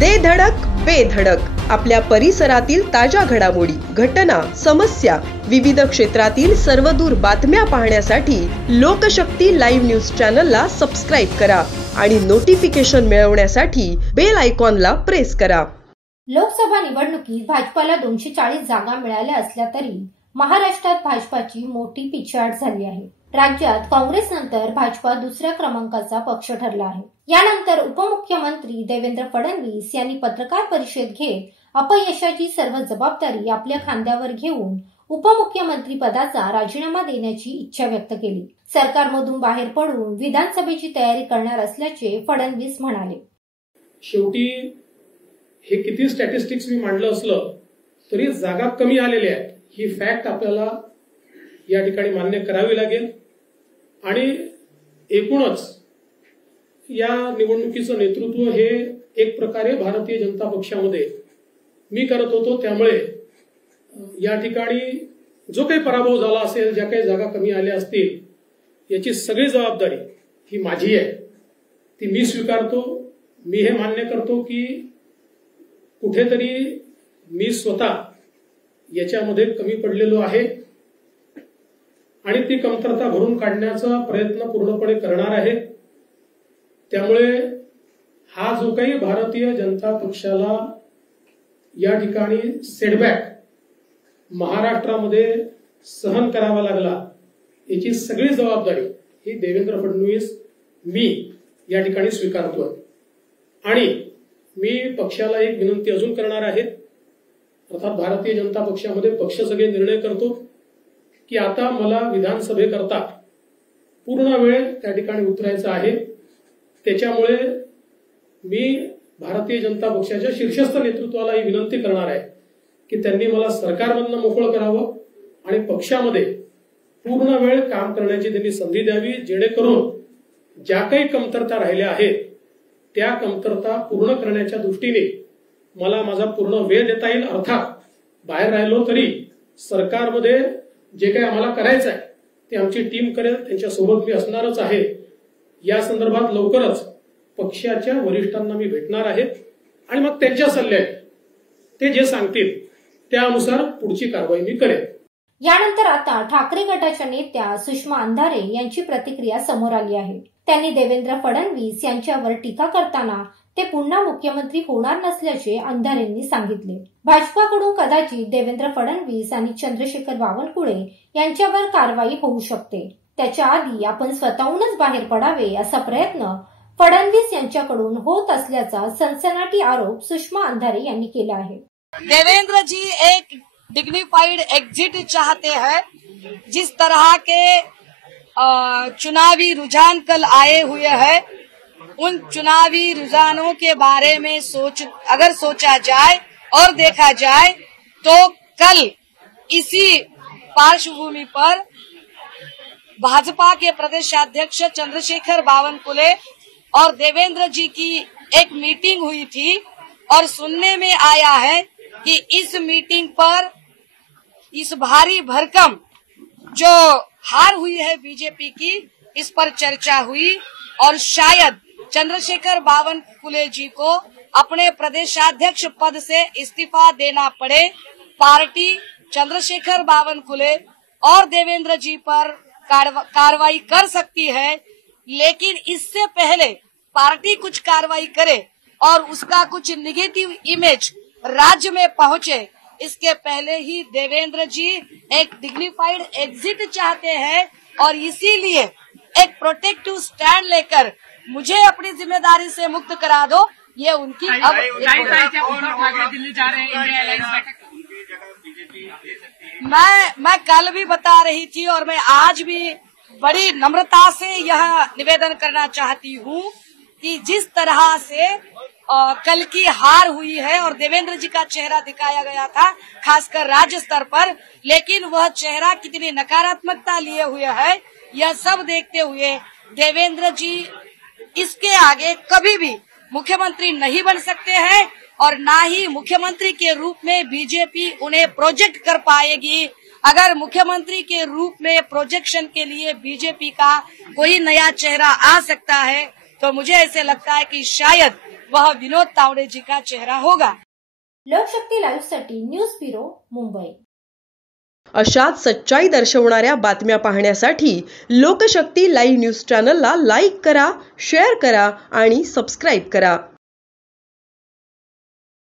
दे धडक बेधडक आपल्या परिसरातील ताज्या घडामोडी, घटना, समस्या, विविध क्षेत्रातील सर्वदूर बातम्या पाहण्यासाठी लोकशक्ती लाईव्ह न्यूज चॅनलला सबस्क्राईब करा आणि नोटिफिकेशन मिळवण्यासाठी बेल आयकॉनला प्रेस करा. लोकसभा निवडणुकीत भाजपाला 240 जागा मिळाल्या असल्या तरी महाराष्ट्रात भाजपाची मोठी पिछेहाट झाली आहे. राज्यात काँग्रेसनंतर भाजपा दुसऱ्या क्रमांकाचा पक्ष ठरला आहे. यानंतर उपमुख्यमंत्री देवेंद्र फडणवीस यांनी पत्रकार परिषद घेत अपयशाची सर्व जबाबदारी आपल्या खांद्यावर घेऊन उपमुख्यमंत्री पदाचा राजीनामा देण्याची इच्छा व्यक्त केली. सरकारमधून बाहेर पडून विधानसभेची तयारी करणार असल्याचे फडणवीस म्हणाले. शेवटी हे किती स्टॅटिस्टिक्स मी मांडलं असलं तरी जागा कमी आलेल्या आहेत ही फॅक्ट आपल्याला या ठिकाणी मान्य करावी लागेल. आणि एकूणच या निवडणुकीचं नेतृत्व हे एक प्रकारे भारतीय जनता पक्षामध्ये मी करत होतो. त्यामुळे या ठिकाणी जो काही पराभव झाला असेल, ज्या काही जागा कमी आल्या असतील, याची सगळी जबाबदारी ही माझी आहे, ती मी स्वीकारतो. मी हे मान्य करतो की कुठेतरी मी स्वतः याच्यामध्ये कमी पडलेलो आहे आणि ती कमतरता भरून काढण्याचा प्रयत्न पूर्णपणे करणार आहे. त्यामुळे हा जो काही भारतीय जनता पक्षाला या ठिकाणी सेटबॅक महाराष्ट्रामध्ये सहन करावा लागला, याची सगळी जबाबदारी ही देवेंद्र फडणवीस मी या ठिकाणी स्वीकारतोय. आणि मी पक्षाला एक विनंती अजून करणार आहे. अर्थात भारतीय जनता पक्षामध्ये पक्ष सगळे निर्णय करतो की आता मला विधानसभेकरता पूर्ण वेळ त्या ठिकाणी उतरायचा आहे. त्याच्यामुळे मी भारतीय जनता पक्षाच्या शीर्षस्थ नेतृत्वाला ही विनंती करणार आहे की त्यांनी मला सरकारमधनं मोकळं करावं आणि पक्षामध्ये पूर्ण वेळ काम करण्याची त्यांनी संधी द्यावी, जेणेकरून ज्या काही कमतरता राहिल्या आहेत त्या कमतरता पूर्ण करण्याच्या दृष्टीने मला माझा पूर्ण वेळ देता येईल. अर्थात बाहेर राहिलो तरी सरकारमध्ये जे काही आम्हाला करायचं आहे ते आमची टीम करेल, त्यांच्यासोबत मी असणारच आहे. या संदर्भात लवकरच पक्षाच्या वरिष्ठांना मी भेटणार आहे आणि मग त्यांच्या सल्ल्याने ते जे सांगतील त्यानुसार पुढची कारवाई मी करेन. यानंतर आता ठाकरे गटाच्या नेत्या सुषमा अंधारे यांची प्रतिक्रिया समोर आली आहे. त्यांनी देवेंद्र फडणवीस यांच्यावर टीका करताना ते पुन्हा मुख्यमंत्री होणार नसल्याचे अंधारेंनी सांगितले. भाजपाकडून कदाचित देवेंद्र फडणवीस आणि चंद्रशेखर बावनकुळे यांच्यावर कारवाई होऊ शकते. त्याच्या आधी आपण स्वतःहूनच बाहेर पडावे असा प्रयत्न फडणवीस यांच्याकडून होत असल्याचा सनसनाटी आरोप सुषमा अंधारे यांनी केला आहे. देवेंद्र जी एक डिग्निफाइड एग्जिट चाहते हैं. जिस तरह के चुनावी रुझान कल आए हुए हैं, उन चुनावी रुझानों के बारे में अगर सोचा जाए और देखा जाए तो कल इसी पार्श्वभूमि पर भाजपा के प्रदेशाध्यक्ष चंद्रशेखर बावनकुले और देवेंद्र जी की एक मीटिंग हुई थी और सुनने में आया है कि इस मीटिंग पर इस भारी भरकम जो हार हुई है बीजेपी की, इस पर चर्चा हुई और शायद चंद्रशेखर बावनकुले जी को अपने प्रदेशाध्यक्ष पद से इस्तीफा देना पड़े. पार्टी चंद्रशेखर बावनकुले और देवेंद्र जी पर कार्रवाई कर सकती है, लेकिन इससे पहले पार्टी कुछ कार्रवाई करे और उसका कुछ निगेटिव इमेज राज्य में पहुंचे, इसके पहले ही देवेंद्र जी एक डिग्निफाइड एग्जिट चाहते हैं और इसीलिए एक प्रोटेक्टिव स्टैंड लेकर मुझे अपनी जिम्मेदारी से मुक्त करा दो, ये उनकी अब दिल्ली जा रहे हैं. मैं कल भी बता रही थी और मैं आज भी बड़ी नम्रता से यह निवेदन करना चाहती हूँ कि जिस तरह से कल की हार हुई है और देवेंद्र जी का चेहरा दिखाया गया था खासकर राज्य स्तर पर, लेकिन वह चेहरा कितनी नकारात्मकता लिए हुए है, यह सब देखते हुए देवेंद्र जी इसके आगे कभी भी मुख्यमंत्री नहीं बन सकते हैं और ना ही मुख्यमंत्री के रूप में बीजेपी उन्हें प्रोजेक्ट कर पाएगी. अगर मुख्यमंत्री के रूप में प्रोजेक्शन के लिए बीजेपी का कोई नया चेहरा आ सकता है तो मुझे ऐसे लगता है कि शायद वह विनोद तावड़े जी का चेहरा होगा। लोकशक्ती लाईव्ह साठी न्यूज ब्युरो मुंबई। अशाच सच्चाई दर्शवणाऱ्या बातम्या पाहण्यासाठी लोकशक्ती लाईव्ह न्यूज चॅनलला लाईक करा, शेअर करा आणि सबस्क्राईब करा।